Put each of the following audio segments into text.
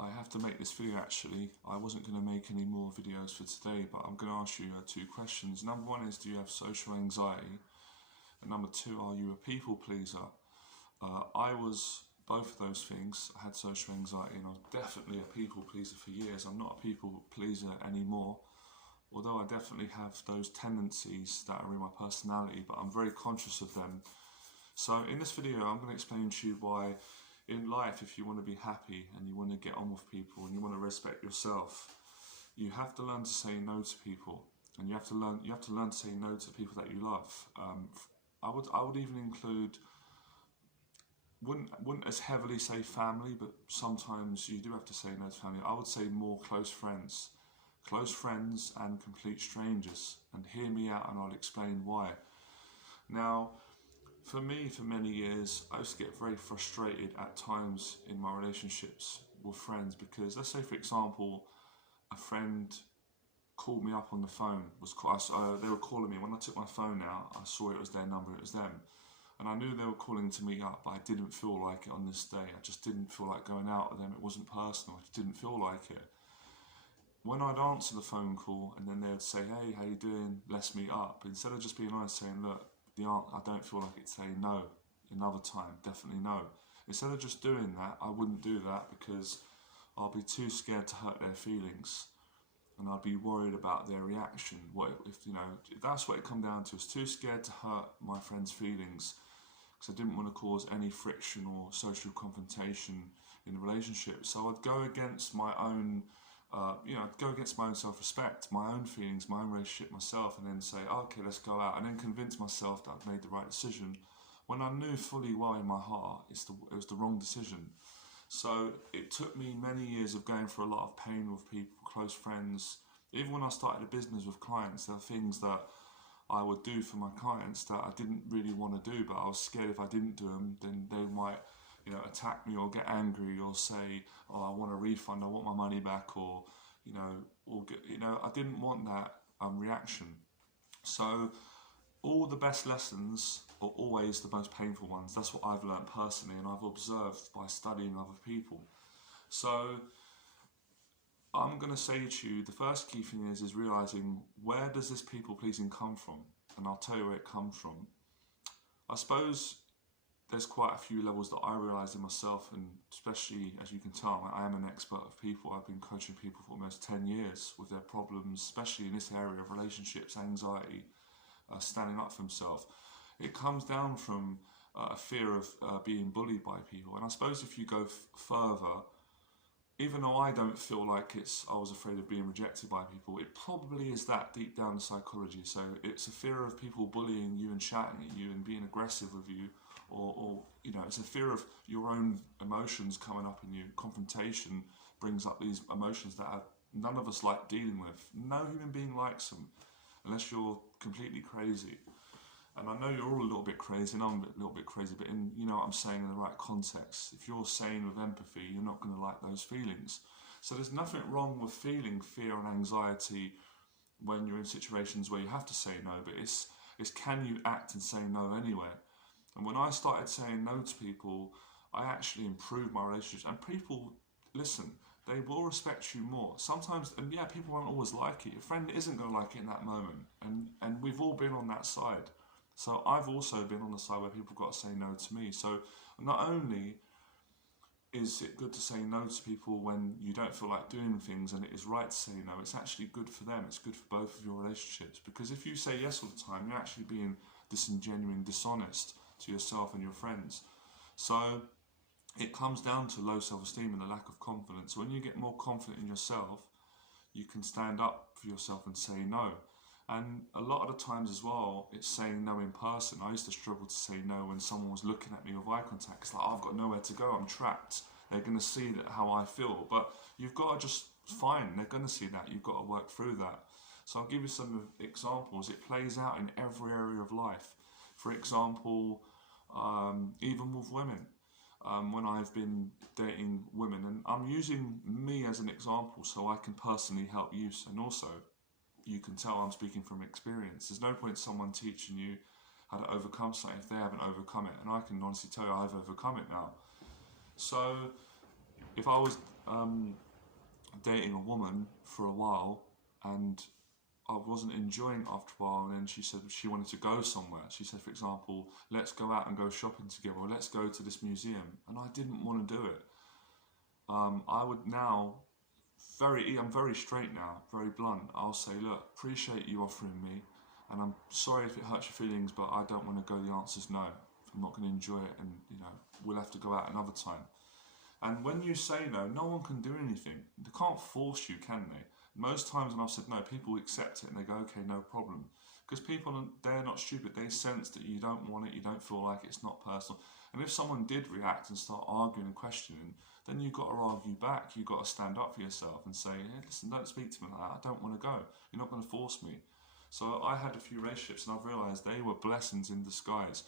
I have to make this video actually. I wasn't going to make any more videos for today, but I'm going to ask you two questions. Number one is, do you have social anxiety? And number two, are you a people pleaser? I was both of those things. I had social anxiety and I was definitely a people pleaser for years. I'm not a people pleaser anymore, although I definitely have those tendencies that are in my personality, but I'm very conscious of them. So in this video, I'm going to explain to you why in life, if you want to be happy and you want to get on with people and you want to respect yourself, you have to learn to say no to people, and you have to learn to say no to people that you love. I would even include, wouldn't as heavily say family, but sometimes you do have to say no to family. I would say more close friends and complete strangers, and hear me out and I'll explain why. Now, for me, for many years, I used to get very frustrated at times in my relationships with friends because, let's say for example, a friend called me up on the phone. They were calling me. When I took my phone out, I saw it was their number, it was them. And I knew they were calling to meet up, but I didn't feel like it on this day. I just didn't feel like going out with them. It wasn't personal. I just didn't feel like it. When I'd answer the phone call and then they would say, hey, how you doing? Let's meet up. Instead of just being honest, saying, look, I don't feel like it, say no. Another time, definitely no. Instead of just doing that, I wouldn't do that because I'll be too scared to hurt their feelings. And I'd be worried about their reaction. What if that's what it come down to. I was too scared to hurt my friends' feelings because I didn't want to cause any friction or social confrontation in the relationship. So I'd go against my own, I'd go against my own self-respect, my own feelings, my own relationship, myself, and then say, oh, okay, let's go out, and then convince myself that I've made the right decision, when I knew fully well in my heart it was the wrong decision. So it took me many years of going through a lot of pain with people, close friends. Even when I started a business with clients, there are things that I would do for my clients that I didn't really want to do, but I was scared if I didn't do them, then they might attack me or get angry or say, oh, I want a refund, I want my money back, or I didn't want that reaction. So all the best lessons are always the most painful ones. That's what I've learned personally, and I've observed by studying other people. So I'm going to say to you, the first key thing is realising, where does this people pleasing come from? And I'll tell you where it comes from. I suppose there's quite a few levels that I realise in myself, and especially, as you can tell, I am an expert of people. I've been coaching people for almost 10 years with their problems, especially in this area of relationships, anxiety, standing up for himself. It comes down from a fear of being bullied by people. And I suppose if you go further, even though I don't feel like I was afraid of being rejected by people, it probably is that deep down in psychology. So it's a fear of people bullying you and shouting at you and being aggressive with you, or it's a fear of your own emotions coming up in you. Confrontation brings up these emotions that none of us like dealing with. No human being likes them, unless you're completely crazy. And I know you're all a little bit crazy, and I'm a little bit crazy, but what I'm saying in the right context. If you're sane with empathy, you're not going to like those feelings. So there's nothing wrong with feeling fear and anxiety when you're in situations where you have to say no, but it's can you act and say no anyway? And when I started saying no to people, I actually improved my relationships. And people, listen, they will respect you more. Sometimes, and yeah, people won't always like it. Your friend isn't going to like it in that moment. And we've all been on that side. So I've also been on the side where people have got to say no to me. So not only is it good to say no to people when you don't feel like doing things and it is right to say no, it's actually good for them. It's good for both of your relationships. Because if you say yes all the time, you're actually being disingenuous, dishonest to yourself and your friends. So it comes down to low self-esteem and a lack of confidence. When you get more confident in yourself, you can stand up for yourself and say no. And a lot of the times as well, it's saying no in person. I used to struggle to say no when someone was looking at me with eye contact. It's like, oh, I've got nowhere to go, I'm trapped. They're going to see how I feel. But you've got to just, fine, they're going to see that. You've got to work through that. So I'll give you some examples. It plays out in every area of life. For example, even with women. When I've been dating women, and I'm using me as an example so I can personally help you, and also you can tell I'm speaking from experience. There's no point someone teaching you how to overcome something if they haven't overcome it, and I can honestly tell you I've overcome it now. So if I was dating a woman for a while, and I wasn't enjoying it after a while, and then she said she wanted to go somewhere. She said, for example, let's go out and go shopping together, or let's go to this museum, and I didn't want to do it. I would now, I'm very straight now, very blunt. I'll say, look, appreciate you offering me, and I'm sorry if it hurts your feelings, but I don't want to go. The answer's no. I'm not going to enjoy it, and we'll have to go out another time. And when you say no, no one can do anything. They can't force you, can they? Most times when I've said no, people accept it and they go, okay, no problem. Because people, they're not stupid. They sense that you don't want it, you don't feel like it's not personal. And if someone did react and start arguing and questioning, then you've got to argue back. You've got to stand up for yourself and say, hey, listen, don't speak to me like that. I don't want to go. You're not going to force me. So I had a few relationships and I've realised they were blessings in disguise.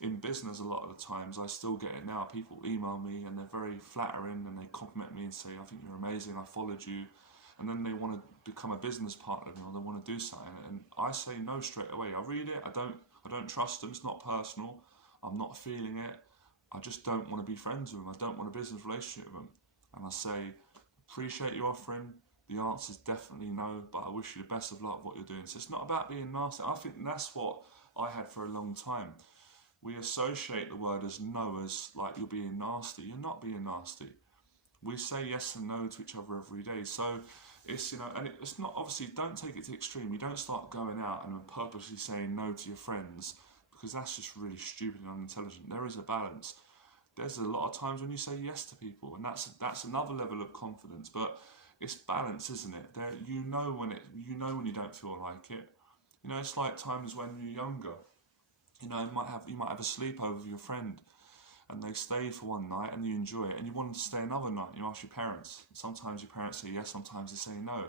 In business, a lot of the times, I still get it now. People email me and they're very flattering and they compliment me and say, I think you're amazing, I followed you. And then they want to become a business partner or they want to do something. And I say no straight away. I read it, I don't trust them, it's not personal, I'm not feeling it. I just don't want to be friends with them. I don't want a business relationship with them. And I say, appreciate your offering. The answer is definitely no, but I wish you the best of luck with what you're doing. So it's not about being nasty. I think that's what I had for a long time. We associate the word as no as like you're being nasty. You're not being nasty. We say yes and no to each other every day. So it's, and it's not, obviously, don't take it to the extreme. You don't start going out and purposely saying no to your friends, because that's just really stupid and unintelligent. There is a balance. There's a lot of times when you say yes to people, and that's another level of confidence. But it's balance, isn't it? You know when you don't feel like it. It's like times when you're younger. You might have a sleepover with your friend, and they stay for one night and you enjoy it, and you want to stay another night. You ask your parents. Sometimes your parents say yes, sometimes they say no,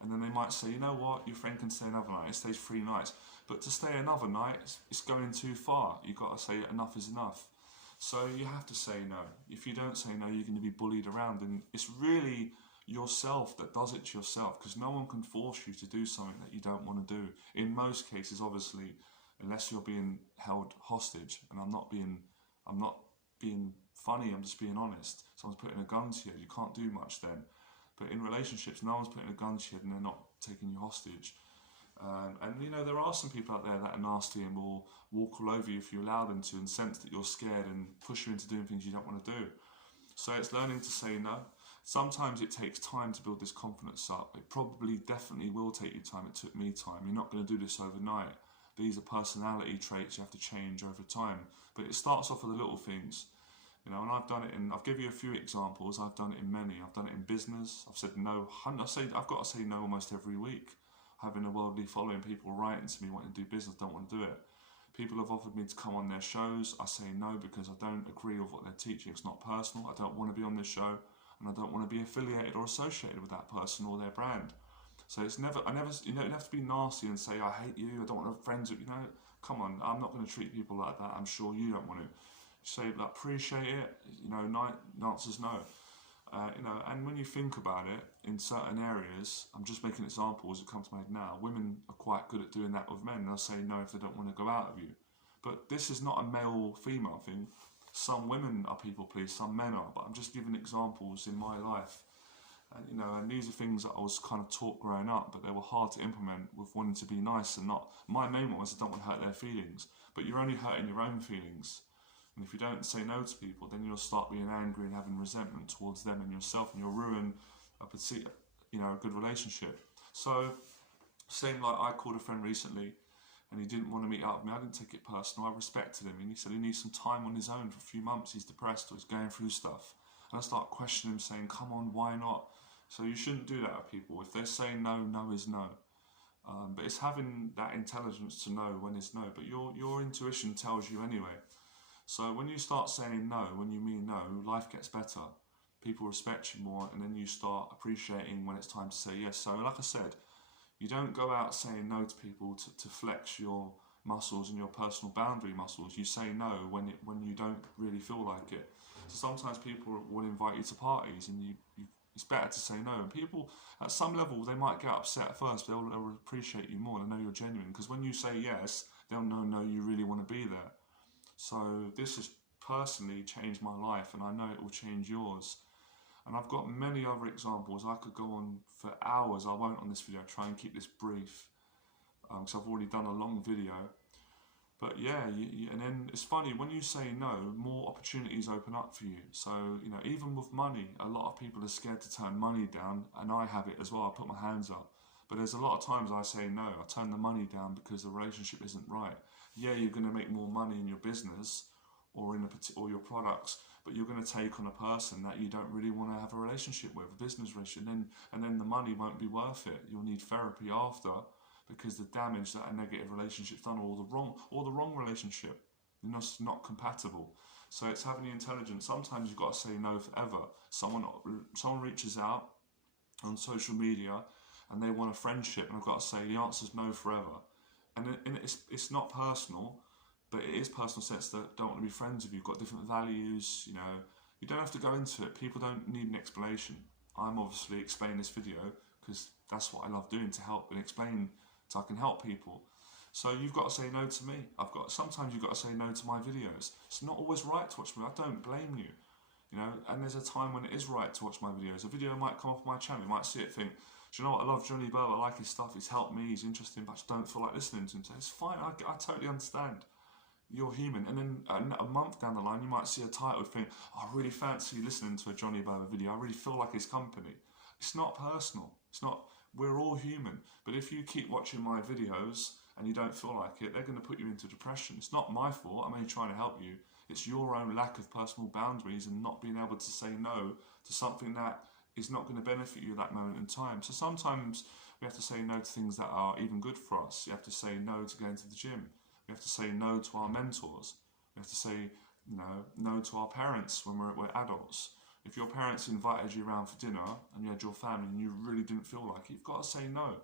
and then they might say, you know what, your friend can stay another night. It stays 3 nights, but to stay another night, it's going too far. You've got to say enough is enough. So you have to say no. If you don't say no, you're going to be bullied around, and it's really yourself that does it to yourself, because no one can force you to do something that you don't want to do. In most cases, obviously, unless you're being held hostage, and I'm not being funny, I'm just being honest. Someone's putting a gun to you, you can't do much then. But in relationships, no one's putting a gun to you and they're not taking you hostage. And there are some people out there that are nasty and will walk all over you if you allow them to, and sense that you're scared and push you into doing things you don't want to do. So it's learning to say no. Sometimes it takes time to build this confidence up. It definitely will take you time. It took me time. You're not going to do this overnight. These are personality traits you have to change over time. But it starts off with the little things. And I've done it I'll give you a few examples. I've done it in many. I've done it in business. I've said no. I've got to say no almost every week. Having a worldly following, people writing to me wanting to do business, don't want to do it. People have offered me to come on their shows. I say no because I don't agree with what they're teaching. It's not personal. I don't want to be on this show, and I don't want to be affiliated or associated with that person or their brand. So you don't have to be nasty and say, I hate you, I don't want to have friends with you. Come on, I'm not going to treat people like that. I'm sure you don't want to. Say, appreciate it, the answer's no. And when you think about it, in certain areas, I'm just making examples that come to my head now, women are quite good at doing that with men. They'll say no if they don't want to go out with you. But this is not a male-female thing. Some women are people please, some men are, but I'm just giving examples in my life. And these are things that I was kind of taught growing up, but they were hard to implement with wanting to be nice and not. My main one was I don't want to hurt their feelings, but you're only hurting your own feelings. And if you don't say no to people, then you'll start being angry and having resentment towards them and yourself, and you'll ruin a good relationship. So, same like I called a friend recently, and he didn't want to meet up with me. I didn't take it personal. I respected him, and he said he needs some time on his own for a few months. He's depressed or he's going through stuff. And I start questioning him, saying, "Come on, why not?" So you shouldn't do that with people. If they're saying no, no is no. But it's having that intelligence to know when it's no. But your intuition tells you anyway. So when you start saying no, when you mean no, life gets better. People respect you more, and then you start appreciating when it's time to say yes. So like I said, you don't go out saying no to people to flex your muscles and your personal boundary muscles. You say no when you don't really feel like it. So sometimes people will invite you to parties, and it's better to say no. And people, at some level, they might get upset at first, but they'll appreciate you more. They know you're genuine, because when you say yes, they'll know no, you really want to be there. So this has personally changed my life, and I know it will change yours. And I've got many other examples. I could go on for hours. I won't on this video. Try and keep this brief because I've already done a long video. But yeah, and then it's funny, when you say no, more opportunities open up for you. So, you know, even with money, a lot of people are scared to turn money down, and I have it as well. I put my hands up. But there's a lot of times I say no, I turn the money down because the relationship isn't right. Yeah, you're going to make more money in your business or or your products, but you're going to take on a person that you don't really want to have a relationship with, a business relationship, and then the money won't be worth it. You'll need therapy after, because the damage that a negative relationship's done, or the wrong relationship, you're not compatible. So it's having the intelligence. Sometimes you've got to say no forever. Someone reaches out on social media and they want a friendship, and I've got to say the answer's no forever. And it's not personal, but it is personal sense that don't want to be friends with you. You've got different values, you know. You don't have to go into it. People don't need an explanation. I'm obviously explaining this video because that's what I love doing, to help and explain, so I can help people. So you've got to say no to me. Sometimes you've got to say no to my videos. It's not always right to watch me. I don't blame you. You know, and there's a time when it is right to watch my videos. A video might come off my channel. You might see it, think, do you know what, I love Johnny Berba, I like his stuff, he's helped me, he's interesting, but I just don't feel like listening to him. So it's fine, I totally understand. You're human. And then a month down the line, you might see a title and think, I really fancy listening to a Johnny Berba video, I really feel like his company. It's not personal. It's not. We're all human. But if you keep watching my videos and you don't feel like it, they're going to put you into depression. It's not my fault. I'm only trying to help you. It's your own lack of personal boundaries and not being able to say no to something that is not going to benefit you at that moment in time. So sometimes we have to say no to things that are even good for us. You have to say no to going to the gym. We have to say no to our mentors. We have to say no to our parents when we're adults. If your parents invited you around for dinner and you had your family and you really didn't feel like it, you've got to say no.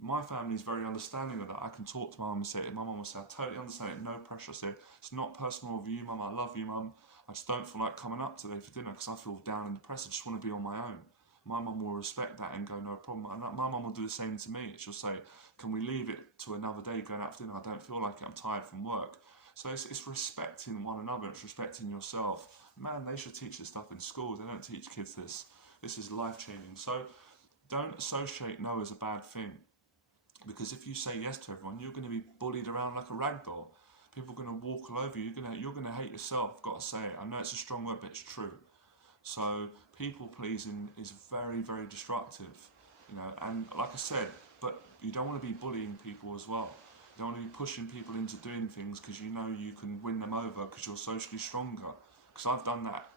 My family is very understanding of that. I can talk to my mum and say it. My mum will say, I totally understand it, no pressure. I say, it's not personal with you, mum, I love you, mum. I just don't feel like coming up today for dinner because I feel down and depressed. I just want to be on my own. My mum will respect that and go, no problem. And my mum will do the same to me. She'll say, can we leave it to another day going out for dinner? I don't feel like it, I'm tired from work. So it's respecting one another, it's respecting yourself. Man, they should teach this stuff in schools. They don't teach kids this. This is life-changing. So don't associate no as a bad thing. Because if you say yes to everyone, you're going to be bullied around like a rag doll. People are going to walk all over you. You're going to hate yourself. I've got to say it. I know it's a strong word, but it's true. So people pleasing is very, very destructive. You know, and like I said, but you don't want to be bullying people as well. You don't want to be pushing people into doing things because you know you can win them over because you're socially stronger. Because I've done that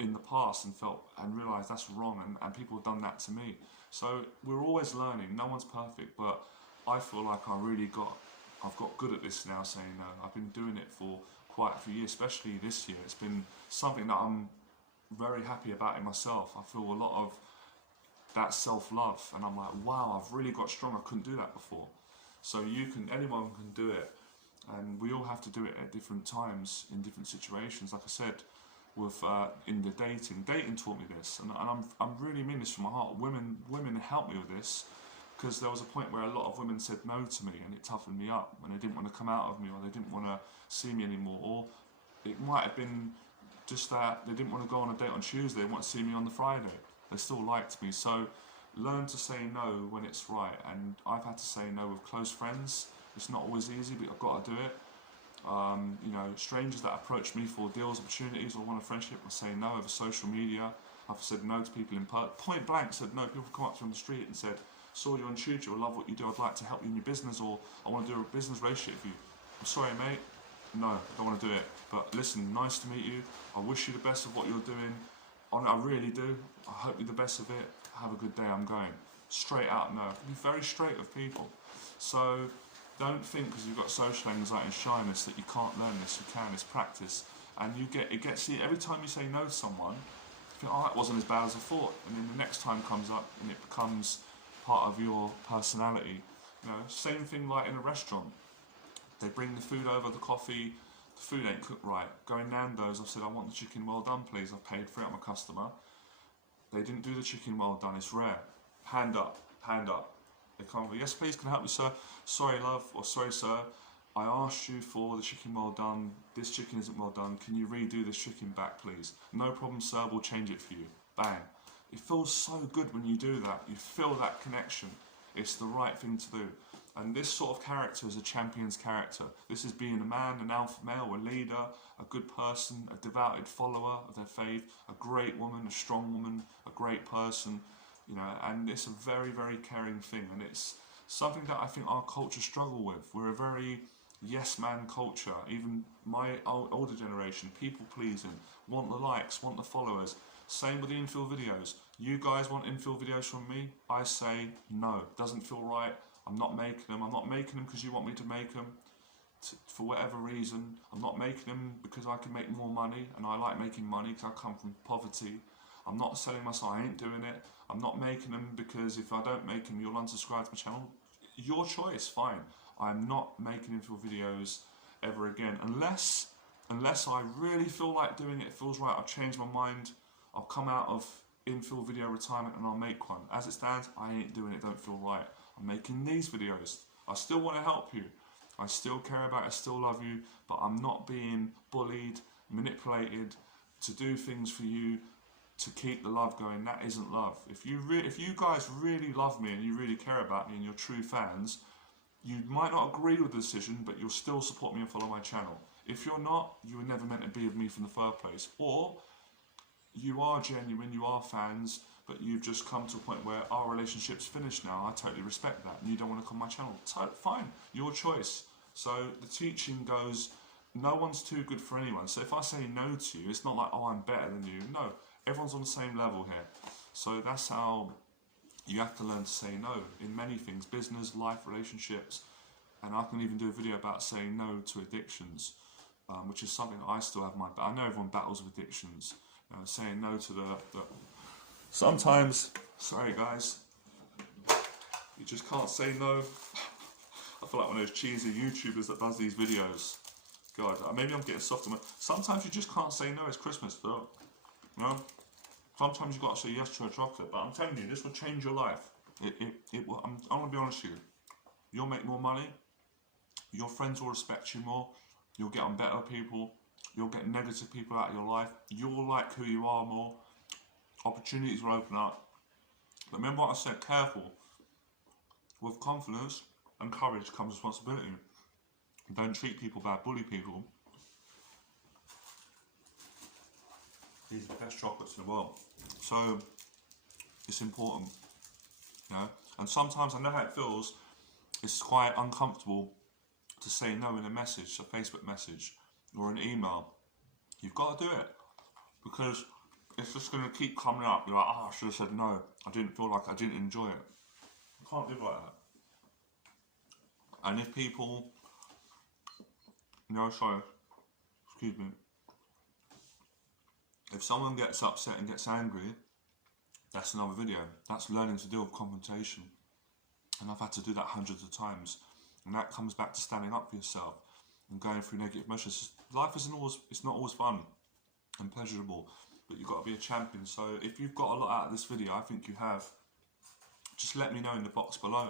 in the past and realised that's wrong, and people have done that to me. So we're always learning. No one's perfect, but I feel like I've got good at this now, saying no. I've been doing it for quite a few years, especially this year. It's been something that I'm very happy about in myself. I feel a lot of that self-love, and I'm like, wow, I've really got strong. I couldn't do that before. So anyone can do it, and we all have to do it at different times in different situations. Like I said, with in the dating taught me this, and I'm really mean this from my heart. Women helped me with this, because there was a point where a lot of women said no to me, and it toughened me up when they didn't want to come out of me, or they didn't want to see me anymore, or it might have been just that they didn't want to go on a date on Tuesday, they want to see me on the Friday. They still liked me. So learn to say no when it's right, and I've had to say no with close friends. It's not always easy, but I've got to do it. You know, strangers that approach me for deals, opportunities, or want a friendship, I say no. Over social media, I've said no to people in point blank said no. People come up to me on the street and said, saw you on YouTube, I love what you do, I'd like to help you in your business, or I want to do a business relationship with you. I'm sorry, mate, no, I don't want to do it, but listen, nice to meet you, I wish you the best of what you're doing, I really do, I hope you're the best of it, have a good day, I'm going. Straight out no. Be very straight with people. So don't think because you've got social anxiety and shyness that you can't learn this. You can, it's practice. And every time you say no to someone, you think, oh, that wasn't as bad as I thought, and then the next time comes up and it becomes part of your personality. You know, same thing like in a restaurant. They bring the food over, the coffee, the food ain't cooked right. Going Nando's, I've said, I want the chicken well done, please. I've paid for it, I'm a customer. They didn't do the chicken well done, it's rare. Hand up, hand up. They come over, yes please, can I help you, sir? Sorry love, or sorry sir, I asked you for the chicken well done, this chicken isn't well done, can you redo this chicken back please? No problem sir, we'll change it for you. Bang. It feels so good when you do that. You feel that connection. It's the right thing to do. And this sort of character is a champion's character. This is being a man, an alpha male, a leader, a good person, a devoted follower of their faith, a great woman, a strong woman, a great person, you know, and it's a very, very caring thing. And it's something that I think our culture struggle with. We're a very yes man culture. Even my older generation, people pleasing, want the likes, want the followers. Same with the infill videos. You guys want infill videos from me? I say no. Doesn't feel right. I'm not making them. I'm not making them because you want me to make them for whatever reason. I'm not making them because I can make more money, and I like making money because I come from poverty. I'm not selling myself. I ain't doing it. I'm not making them because if I don't make them, you'll unsubscribe to my channel. Your choice, fine. I'm not making infill videos ever again unless I really feel like doing it. It feels right. I've changed my mind. I'll come out of infill video retirement and I'll make one. As it stands, I ain't doing it. Don't feel right. I'm making these videos. I still want to help you. I still care about you. I still love you. But I'm not being bullied, manipulated to do things for you to keep the love going. That isn't love. If you guys really love me and you really care about me and you're true fans, you might not agree with the decision, but you'll still support me and follow my channel. If you're not, you were never meant to be with me from the first place. Or you are genuine, you are fans, but you've just come to a point where our relationship's finished now. I totally respect that, and you don't want to come on my channel. Fine, your choice. So the teaching goes, no one's too good for anyone. So if I say no to you, it's not like, oh, I'm better than you. No, everyone's on the same level here. So that's how you have to learn to say no in many things, business, life, relationships. And I can even do a video about saying no to addictions, which is something that I still have I know everyone battles with addictions. Saying no to the sometimes, sorry guys, you just can't say no. I feel like one of those cheesy YouTubers that does these videos. God, maybe I'm getting softer. Sometimes you just can't say no. It's Christmas, though. You know? Sometimes you've got to say yes to a chocolate. But I'm telling you, this will change your life. It will. I'm going to be honest with you. You'll make more money. Your friends will respect you more. You'll get on better people. You'll get negative people out of your life. You'll like who you are more. Opportunities will open up. But remember what I said, careful. With confidence and courage comes responsibility. Don't treat people bad, bully people. These are the best chocolates in the world. So, it's important. You know? And sometimes I know how it feels. It's quite uncomfortable to say no in a message, a Facebook message, or an email. You've got to do it. Because it's just going to keep coming up. You're like, oh, I should have said no. I didn't feel like I didn't enjoy it. You can't live like that. And if people, excuse me. If someone gets upset and gets angry, that's another video. That's learning to deal with confrontation. And I've had to do that hundreds of times. And that comes back to standing up for yourself and going through negative emotions. Life isn't always, it's not always fun and pleasurable, but you've got to be a champion. So if you've got a lot out of this video, I think you have, just let me know in the box below.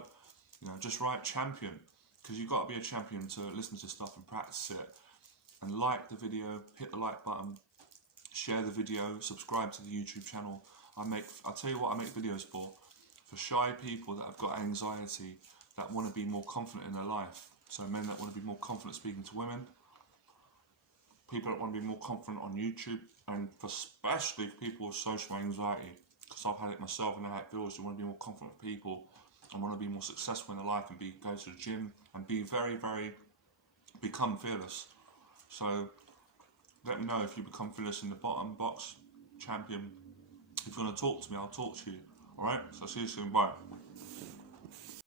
You know, just write champion, because you've got to be a champion to listen to stuff and practice it. And like the video, hit the like button, share the video, subscribe to the YouTube channel. I'll tell you what I make videos for shy people that have got anxiety, that want to be more confident in their life. So men that want to be more confident speaking to women, people that want to be more confident on YouTube, and especially people with social anxiety, because I've had it myself and I know how it feels. You want to be more confident with people and want to be more successful in their life and go to the gym and be become fearless. So let me know if you become fearless in the bottom box, champion. If you want to talk to me, I'll talk to you. Alright, so see you soon, bye.